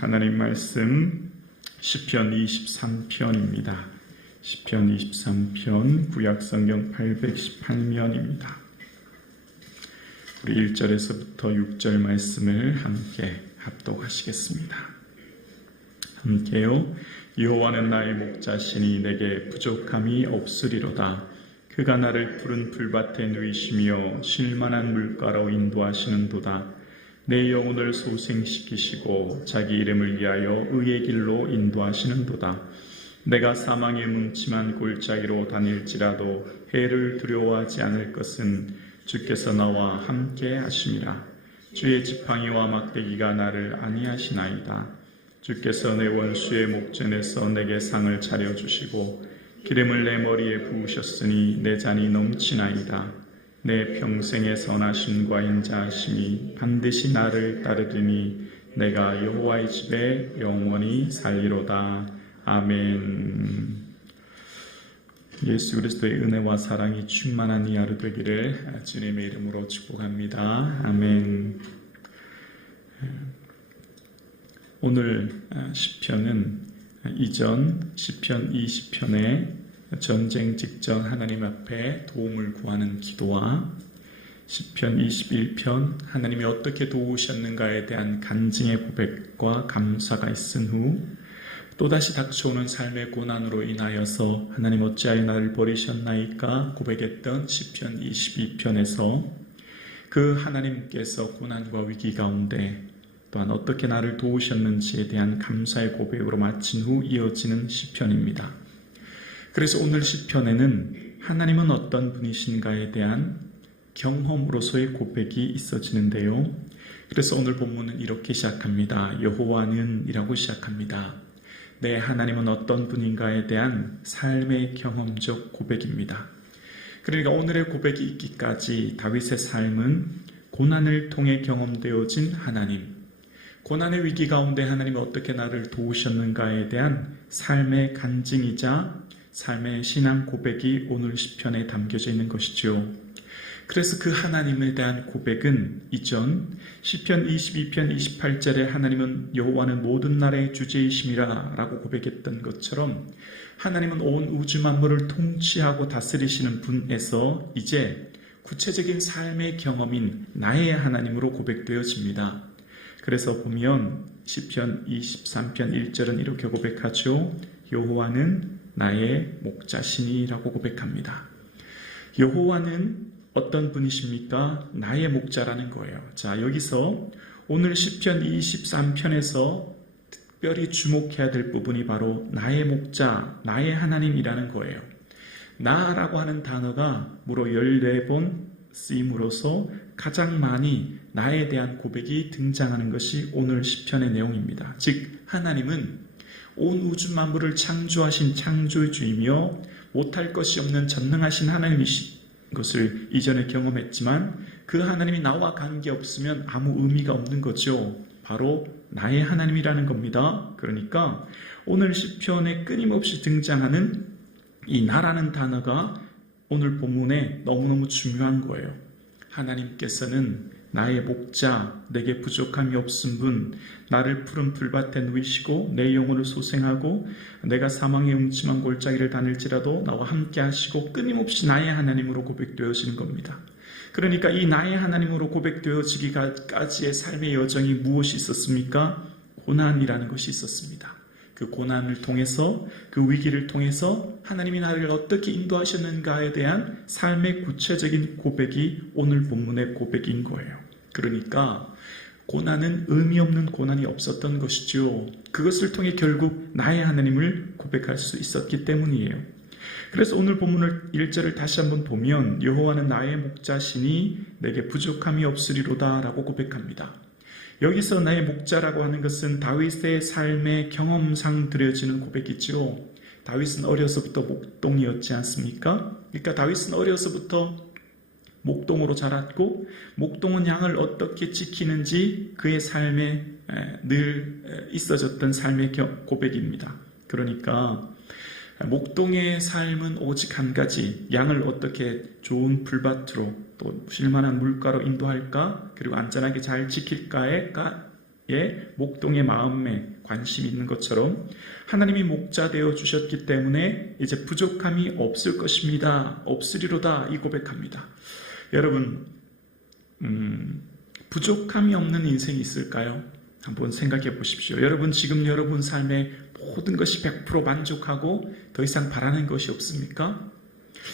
하나님 말씀 시편 23편입니다. 시편 23편 구약성경 818면입니다. 우리 1절에서부터 6절 말씀을 함께 합독하시겠습니다. 함께요. 여호와는 나의 목자시니 내게 부족함이 없으리로다. 그가 나를 푸른 풀밭에 누이시며 쉴만한 물가로 인도하시는도다. 내 영혼을 소생시키시고 자기 이름을 위하여 의의 길로 인도하시는도다. 내가 사망의 뭉침한 골짜기로 다닐지라도 해를 두려워하지 않을 것은 주께서 나와 함께 하심이라. 주의 지팡이와 막대기가 나를 안위하시나이다. 주께서 내 원수의 목전에서 내게 상을 차려주시고 기름을 내 머리에 부으셨으니 내 잔이 넘치나이다. 내 평생의 선하심과 인자하심이 반드시 나를 따르리니 내가 여호와의 집에 영원히 살리로다. 아멘. 예수 그리스도의 은혜와 사랑이 충만한 이 하루 되기를 주님의 이름으로 축복합니다. 아멘. 오늘 시편은 이전 시편 20편의 전쟁 직전 하나님 앞에 도움을 구하는 기도와 시편 21편 하나님이 어떻게 도우셨는가에 대한 간증의 고백과 감사가 있은 후 또다시 닥쳐오는 삶의 고난으로 인하여서 하나님 어찌하여 나를 버리셨나이까 고백했던 시편 22편에서 그 하나님께서 고난과 위기 가운데 또한 어떻게 나를 도우셨는지에 대한 감사의 고백으로 마친 후 이어지는 시편입니다. 그래서 오늘 시편에는 하나님은 어떤 분이신가에 대한 경험으로서의 고백이 있어지는데요. 그래서 오늘 본문은 이렇게 시작합니다. 여호와는 이라고 시작합니다. 네, 하나님은 어떤 분인가에 대한 삶의 경험적 고백입니다. 그러니까 오늘의 고백이 있기까지 다윗의 삶은 고난을 통해 경험되어진 하나님, 고난의 위기 가운데 하나님이 어떻게 나를 도우셨는가에 대한 삶의 간증이자 삶의 신앙 고백이 오늘 시편에 담겨져 있는 것이죠. 그래서 그 하나님에 대한 고백은 이전 시편 22편 28절에 하나님은 여호와는 모든 나라의 주제이심이라 라고 고백했던 것처럼 하나님은 온 우주 만물을 통치하고 다스리시는 분에서 이제 구체적인 삶의 경험인 나의 하나님으로 고백되어집니다. 그래서 보면 시편 23편 1절은 이렇게 고백하죠. 여호와는 나의 목자시니라고 고백합니다. 여호와는 어떤 분이십니까? 나의 목자라는 거예요. 자, 여기서 오늘 시편 23편에서 특별히 주목해야 될 부분이 바로 나의 목자, 나의 하나님이라는 거예요. 나라고 하는 단어가 무려 14번 쓰임으로써 가장 많이 나에 대한 고백이 등장하는 것이 오늘 시편의 내용입니다. 즉 하나님은 온 우주 만물을 창조하신 창조주이며 못할 것이 없는 전능하신 하나님이신 것을 이전에 경험했지만 그 하나님이 나와 관계없으면 아무 의미가 없는 거죠. 바로 나의 하나님이라는 겁니다. 그러니까 오늘 시편에 끊임없이 등장하는 이 나라는 단어가 오늘 본문에 너무너무 중요한 거예요. 하나님께서는 나의 목자, 내게 부족함이 없은 분, 나를 푸른 풀밭에 누이시고 내 영혼을 소생하고 내가 사망의 음침한 골짜기를 다닐지라도 나와 함께 하시고 끊임없이 나의 하나님으로 고백되어지는 겁니다. 그러니까 이 나의 하나님으로 고백되어지기까지의 삶의 여정이 무엇이 있었습니까? 고난이라는 것이 있었습니다. 그 고난을 통해서 그 위기를 통해서 하나님이 나를 어떻게 인도하셨는가에 대한 삶의 구체적인 고백이 오늘 본문의 고백인 거예요. 그러니까 고난은 의미 없는 고난이 없었던 것이죠. 그것을 통해 결국 나의 하나님을 고백할 수 있었기 때문이에요. 그래서 오늘 본문을 1절을 다시 한번 보면 여호와는 나의 목자시니 내게 부족함이 없으리로다 라고 고백합니다. 여기서 나의 목자라고 하는 것은 다윗의 삶의 경험상 드려지는 고백이죠. 다윗은 어려서부터 목동이었지 않습니까? 그러니까 다윗은 어려서부터 목동으로 자랐고 목동은 양을 어떻게 지키는지 그의 삶에 늘 있어졌던 삶의 고백입니다. 그러니까 목동의 삶은 오직 한 가지, 양을 어떻게 좋은 풀밭으로 또 쉴만한 물가로 인도할까, 그리고 안전하게 잘 지킬까가 목동의 마음에 관심이 있는 것처럼 하나님이 목자 되어 주셨기 때문에 이제 부족함이 없을 것입니다. 없으리로다 이 고백합니다. 여러분, 부족함이 없는 인생이 있을까요? 한번 생각해 보십시오. 여러분, 지금 여러분 삶에 모든 것이 100% 만족하고 더 이상 바라는 것이 없습니까?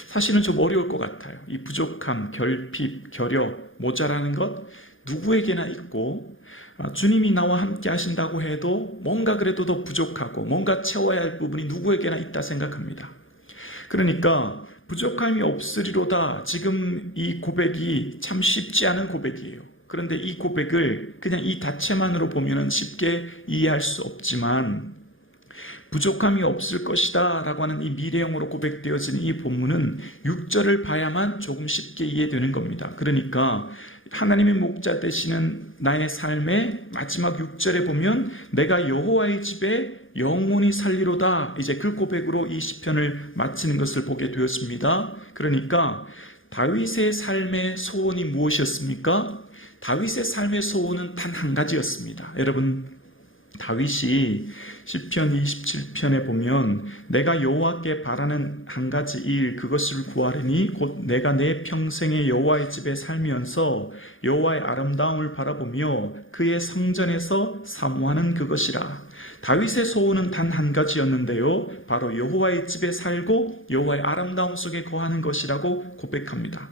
사실은 좀 어려울 것 같아요. 이 부족함, 결핍, 결여, 모자라는 것 누구에게나 있고, 주님이 나와 함께 하신다고 해도 뭔가 그래도 더 부족하고 뭔가 채워야 할 부분이 누구에게나 있다 생각합니다. 그러니까 부족함이 없으리로다, 지금 이 고백이 참 쉽지 않은 고백이에요. 그런데 이 고백을 그냥 이 자체만으로 보면 쉽게 이해할 수 없지만, 부족함이 없을 것이다 라고 하는 이 미래형으로 고백되어진 이 본문은 6절을 봐야만 조금 쉽게 이해되는 겁니다. 그러니까 하나님의 목자 되시는 나의 삶의 마지막 6절에 보면 내가 여호와의 집에 영원히 살리로다, 이제 그 고백으로 이 시편을 마치는 것을 보게 되었습니다. 그러니까 다윗의 삶의 소원이 무엇이었습니까? 다윗의 삶의 소원은 단 한 가지였습니다. 여러분, 다윗이 시편 27편에 보면 내가 여호와께 바라는 한 가지 일, 그것을 구하리니 곧 내가 내 평생에 여호와의 집에 살면서 여호와의 아름다움을 바라보며 그의 성전에서 사모하는 그것이라. 다윗의 소원은 단 한 가지였는데요, 바로 여호와의 집에 살고 여호와의 아름다움 속에 거하는 것이라고 고백합니다.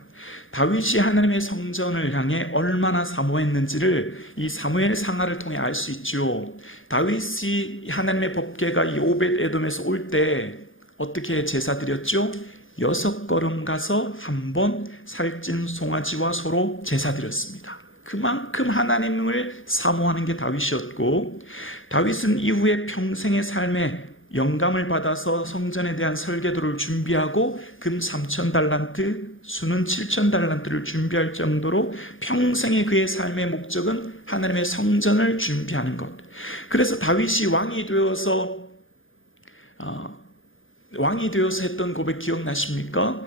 다윗이 하나님의 성전을 향해 얼마나 사모했는지를 이 사무엘 상하를 통해 알 수 있죠. 다윗이 하나님의 법궤가 이 오벳 에돔에서 올 때 어떻게 제사 드렸죠? 6걸음 가서 한 번 살찐 송아지와 소로 제사 드렸습니다. 그만큼 하나님을 사모하는 게 다윗이었고, 다윗은 이후에 평생의 삶에 영감을 받아서 성전에 대한 설계도를 준비하고 금 3,000달란트, 수는 7,000달란트를 준비할 정도로 평생의 그의 삶의 목적은 하나님의 성전을 준비하는 것. 그래서 다윗이 왕이 되어서 했던 고백 기억나십니까?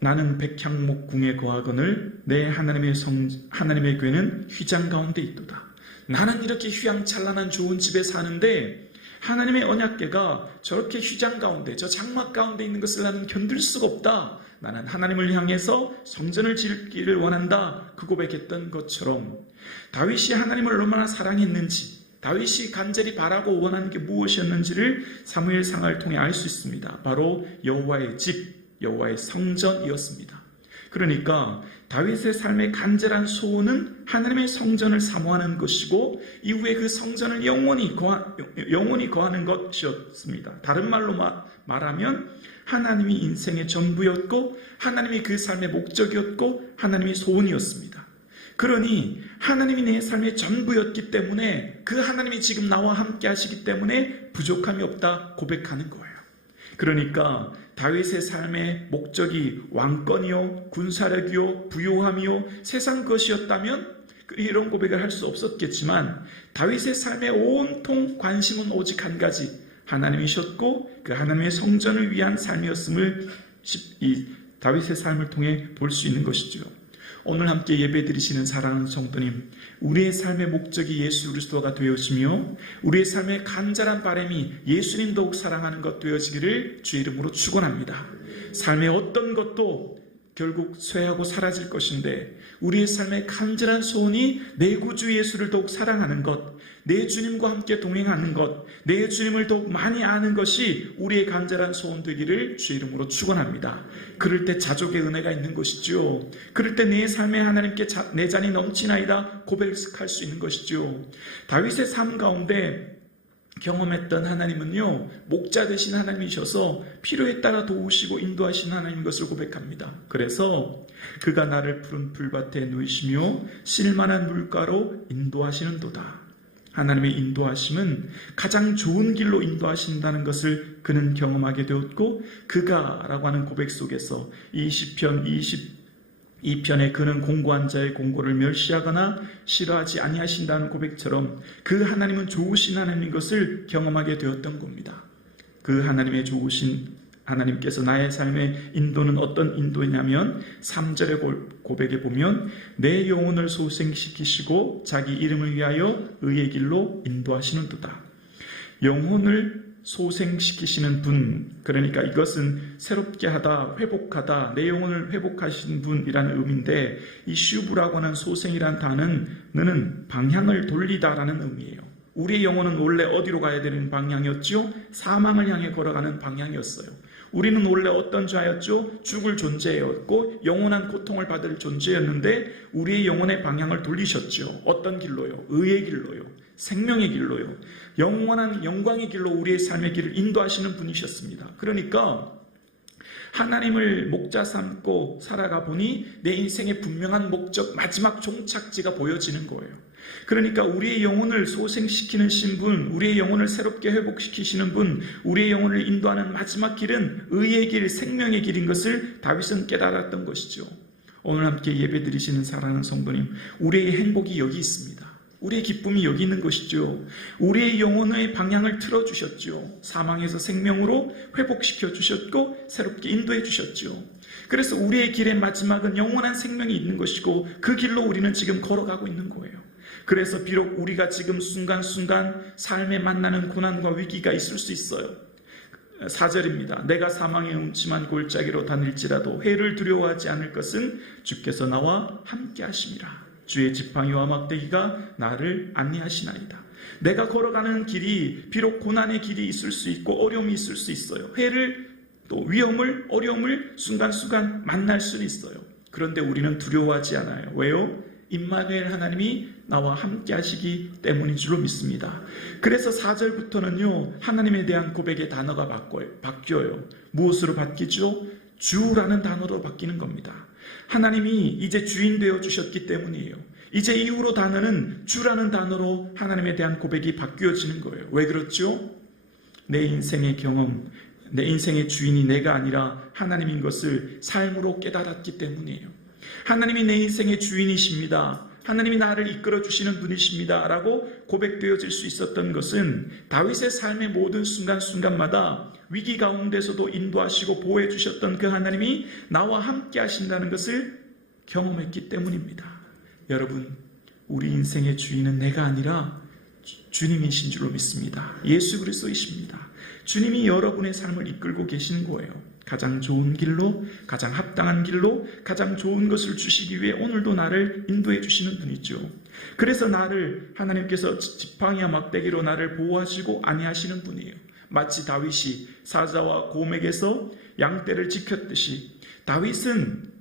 나는 백향목 궁에 거하거늘 내 하나님의 궤는 휘장 가운데 있도다. 나는 이렇게 휘황찬란한 좋은 집에 사는데 하나님의 언약궤가 저렇게 휘장 가운데, 저 장막 가운데 있는 것을 나는 견딜 수가 없다. 나는 하나님을 향해서 성전을 짓기를 원한다. 그 고백했던 것처럼 다윗이 하나님을 얼마나 사랑했는지, 다윗이 간절히 바라고 원하는 게 무엇이었는지를 사무엘 상하를 통해 알 수 있습니다. 바로 여호와의 집, 여호와의 성전이었습니다. 그러니까 다윗의 삶의 간절한 소원은 하나님의 성전을 사모하는 것이고, 이후에 그 성전을 영원히 거하는 것이었습니다. 다른 말로 말하면 하나님이 인생의 전부였고, 하나님이 그 삶의 목적이었고, 하나님이 소원이었습니다. 그러니 하나님이 내 삶의 전부였기 때문에, 그 하나님이 지금 나와 함께 하시기 때문에 부족함이 없다 고백하는 거예요. 그러니까 다윗의 삶의 목적이 왕권이요, 군사력이요, 부요함이요, 세상 것이었다면 이런 고백을 할 수 없었겠지만, 다윗의 삶의 온통 관심은 오직 한 가지, 하나님이셨고 그 하나님의 성전을 위한 삶이었음을 이 다윗의 삶을 통해 볼 수 있는 것이죠. 오늘 함께 예배드리시는 사랑하는 성도님, 우리의 삶의 목적이 예수 그리스도가 되어지며 우리의 삶의 간절한 바람이 예수님 더욱 사랑하는 것 되어지기를 주의 이름으로 축원합니다. 삶의 어떤 것도 결국 쇠하고 사라질 것인데, 우리의 삶의 간절한 소원이 내 구주 예수를 더욱 사랑하는 것, 내 주님과 함께 동행하는 것, 내 주님을 더욱 많이 아는 것이 우리의 간절한 소원 되기를 주의 이름으로 축원합니다. 그럴 때 자족의 은혜가 있는 것이죠. 그럴 때 내 삶에 하나님께 내 잔이 넘치나이다 고백할 수 있는 것이죠. 다윗의 삶 가운데 경험했던 하나님은요, 목자 되신 하나님이셔서 필요에 따라 도우시고 인도하신 하나님인 것을 고백합니다. 그래서 그가 나를 푸른 풀밭에 누이시며 실만한 물가로 인도하시는도다. 하나님의 인도하심은 가장 좋은 길로 인도하신다는 것을 그는 경험하게 되었고, 그가 라고 하는 고백 속에서 이 시편 22편에 그는 공고한 자의 공고를 멸시하거나 싫어하지 아니하신다는 고백처럼 그 하나님은 좋으신 하나님인 것을 경험하게 되었던 겁니다. 그 하나님의 좋으신 하나님께서 나의 삶의 인도는 어떤 인도냐면 3절의 고백에 보면 내 영혼을 소생시키시고 자기 이름을 위하여 의의 길로 인도하시는도다. 영혼을 소생시키시는 분, 그러니까 이것은 새롭게 하다, 회복하다, 내 영혼을 회복하시는 분이라는 의미인데, 이 슈브라고 하는 소생이라는 단어는 방향을 돌리다라는 의미예요. 우리의 영혼은 원래 어디로 가야 되는 방향이었죠? 사망을 향해 걸어가는 방향이었어요. 우리는 원래 어떤 자였죠? 죽을 존재였고 영원한 고통을 받을 존재였는데 우리의 영혼의 방향을 돌리셨죠. 어떤 길로요? 의의 길로요. 생명의 길로요. 영원한 영광의 길로 우리의 삶의 길을 인도하시는 분이셨습니다. 그러니까 하나님을 목자 삼고 살아가 보니 내 인생의 분명한 목적, 마지막 종착지가 보여지는 거예요. 그러니까 우리의 영혼을 소생시키는 분, 우리의 영혼을 새롭게 회복시키시는 분, 우리의 영혼을 인도하는 마지막 길은 의의 길, 생명의 길인 것을 다윗은 깨달았던 것이죠. 오늘 함께 예배드리시는 사랑하는 성도님, 우리의 행복이 여기 있습니다. 우리의 기쁨이 여기 있는 것이죠. 우리의 영혼의 방향을 틀어주셨죠. 사망에서 생명으로 회복시켜 주셨고 새롭게 인도해 주셨죠. 그래서 우리의 길의 마지막은 영원한 생명이 있는 것이고 그 길로 우리는 지금 걸어가고 있는 거예요. 그래서 비록 우리가 지금 순간순간 삶에 만나는 고난과 위기가 있을 수 있어요. 4절입니다. 내가 사망의 음침한 골짜기로 다닐지라도 해를 두려워하지 않을 것은 주께서 나와 함께 하심이라. 주의 지팡이와 막대기가 나를 안내하시나이다. 내가 걸어가는 길이 비록 고난의 길이 있을 수 있고 어려움이 있을 수 있어요. 해를 또 위험을 어려움을 순간순간 만날 수는 있어요. 그런데 우리는 두려워하지 않아요. 왜요? 임마누엘 하나님이 나와 함께 하시기 때문인 줄로 믿습니다. 그래서 4절부터는요 하나님에 대한 고백의 단어가 바뀌어요. 무엇으로 바뀌죠? 주라는 단어로 바뀌는 겁니다. 하나님이 이제 주인 되어 주셨기 때문이에요. 이제 이후로 단어는 주라는 단어로 하나님에 대한 고백이 바뀌어지는 거예요. 왜 그렇죠? 내 인생의 경험, 내 인생의 주인이 내가 아니라 하나님인 것을 삶으로 깨달았기 때문이에요. 하나님이 내 인생의 주인이십니다. 하나님이 나를 이끌어 주시는 분이십니다 라고 고백되어질 수 있었던 것은 다윗의 삶의 모든 순간순간마다 위기 가운데서도 인도하시고 보호해 주셨던 그 하나님이 나와 함께 하신다는 것을 경험했기 때문입니다. 여러분, 우리 인생의 주인은 내가 아니라 주님이신 줄로 믿습니다. 예수 그리스도이십니다. 주님이 여러분의 삶을 이끌고 계시는 거예요. 가장 좋은 길로, 가장 합당한 길로, 가장 좋은 것을 주시기 위해 오늘도 나를 인도해 주시는 분이죠. 그래서 나를 하나님께서 지팡이와 막대기로 나를 보호하시고 안위하시는 분이에요. 마치 다윗이 사자와 곰에게서 양떼를 지켰듯이 다윗은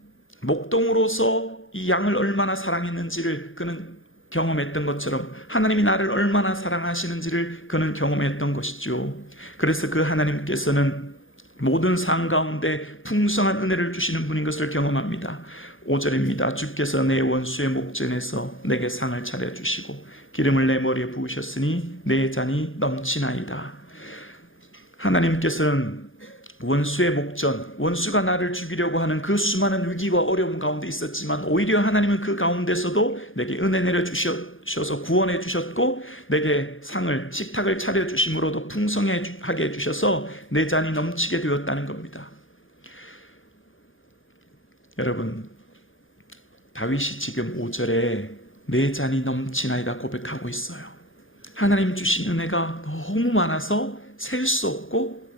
목동으로서 이 양을 얼마나 사랑했는지를 그는 경험했던 것처럼 하나님이 나를 얼마나 사랑하시는지를 그는 경험했던 것이죠. 그래서 그 하나님께서는 모든 삶 가운데 풍성한 은혜를 주시는 분인 것을 경험합니다. 5절입니다. 주께서 내 원수의 목전에서 내게 상을 차려주시고 기름을 내 머리에 부으셨으니 내 잔이 넘치나이다. 하나님께서는 원수의 목전, 원수가 나를 죽이려고 하는 그 수많은 위기와 어려움 가운데 있었지만 오히려 하나님은 그 가운데서도 내게 은혜 내려주셔서 구원해 주셨고 내게 상을, 식탁을 차려주심으로도 풍성하게 해주셔서 내 잔이 넘치게 되었다는 겁니다. 여러분, 다윗이 지금 5절에 내 잔이 넘치나이다 고백하고 있어요. 하나님 주신 은혜가 너무 많아서 셀 수 없고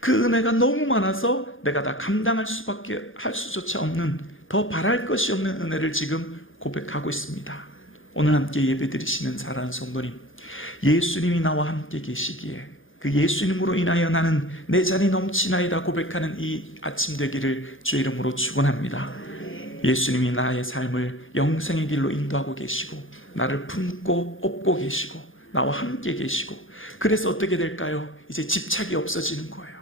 그 은혜가 너무 많아서 내가 다 감당할 수밖에 할 수조차 없는, 더 바랄 것이 없는 은혜를 지금 고백하고 있습니다. 오늘 함께 예배드리시는 사랑하는 성도님, 예수님이 나와 함께 계시기에 그 예수님으로 인하여 나는 내 잔이 넘치나이다 고백하는 이 아침 되기를 주의 이름으로 축원합니다. 예수님이 나의 삶을 영생의 길로 인도하고 계시고 나를 품고 업고 계시고 나와 함께 계시고, 그래서 어떻게 될까요? 이제 집착이 없어지는 거예요.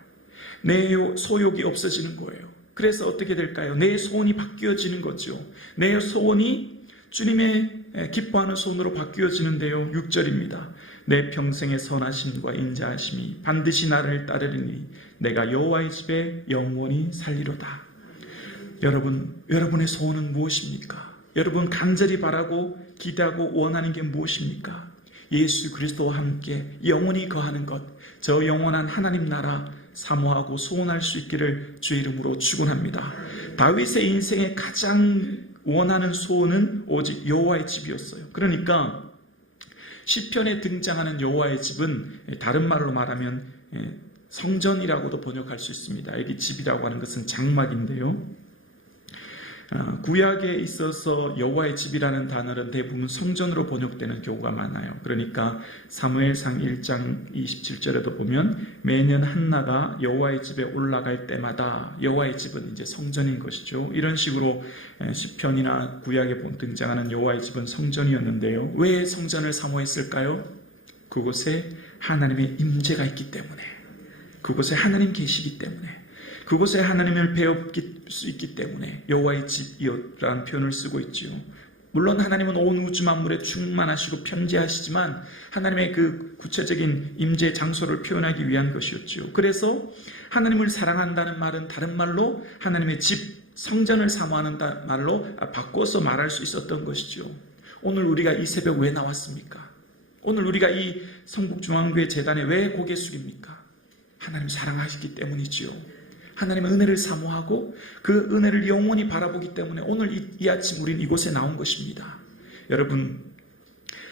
내 소욕이 없어지는 거예요. 그래서 어떻게 될까요? 내 소원이 바뀌어지는 거죠. 내 소원이 주님의 기뻐하는 소원으로 바뀌어지는데요. 6절입니다. 내 평생의 선하심과 인자하심이 반드시 나를 따르리니 내가 여호와의 집에 영원히 살리로다. 여러분의 소원은 무엇입니까? 여러분 간절히 바라고 기대하고 원하는 게 무엇입니까? 예수 그리스도와 함께 영원히 거하는 것, 저 영원한 하나님 나라, 사모하고 소원할 수 있기를 주의 이름으로 축원합니다. 다윗의 인생에 가장 원하는 소원은 오직 여호와의 집이었어요. 그러니까 시편에 등장하는 여호와의 집은 다른 말로 말하면 성전이라고도 번역할 수 있습니다. 여기 집이라고 하는 것은 장막인데요. 구약에 있어서 여호와의 집이라는 단어는 대부분 성전으로 번역되는 경우가 많아요. 그러니까 사무엘상 1장 27절에도 보면 매년 한나가 여호와의 집에 올라갈 때마다 여호와의 집은 이제 성전인 것이죠. 이런 식으로 시편이나 구약에 등장하는 여호와의 집은 성전이었는데요. 왜 성전을 사모했을까요? 그곳에 하나님의 임재가 있기 때문에, 그곳에 하나님 계시기 때문에, 그곳에 하나님을 배울 수 있기 때문에 여호와의 집이라는 표현을 쓰고 있지요. 물론 하나님은 온 우주 만물에 충만하시고 편재하시지만 하나님의 그 구체적인 임재 장소를 표현하기 위한 것이었지요. 그래서 하나님을 사랑한다는 말은 다른 말로 하나님의 집, 성전을 사모하는 말로 바꿔서 말할 수 있었던 것이죠. 오늘 우리가 이 새벽 왜 나왔습니까? 오늘 우리가 이 성북중앙교회 재단에 왜 고개 숙입니까? 하나님 사랑하시기 때문이지요. 하나님의 은혜를 사모하고 그 은혜를 영원히 바라보기 때문에 오늘 이 아침 우리는 이곳에 나온 것입니다. 여러분,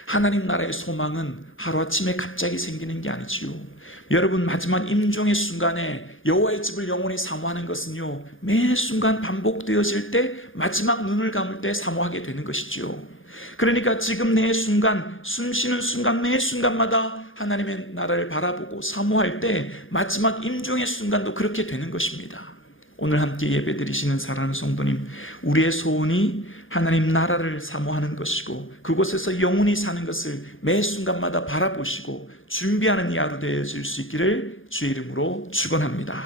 하나님 나라의 소망은 하루아침에 갑자기 생기는 게 아니지요. 여러분, 마지막 임종의 순간에 여호와의 집을 영원히 사모하는 것은요, 매 순간 반복되어질 때 마지막 눈을 감을 때 사모하게 되는 것이지요. 그러니까 지금 내 순간, 숨쉬는 순간 매 순간마다 하나님의 나라를 바라보고 사모할 때 마지막 임종의 순간도 그렇게 되는 것입니다. 오늘 함께 예배드리시는 사랑하는 성도님, 우리의 소원이 하나님 나라를 사모하는 것이고 그곳에서 영원히 사는 것을 매 순간마다 바라보시고 준비하는 이 하루 되어질 수 있기를 주의 이름으로 축원합니다.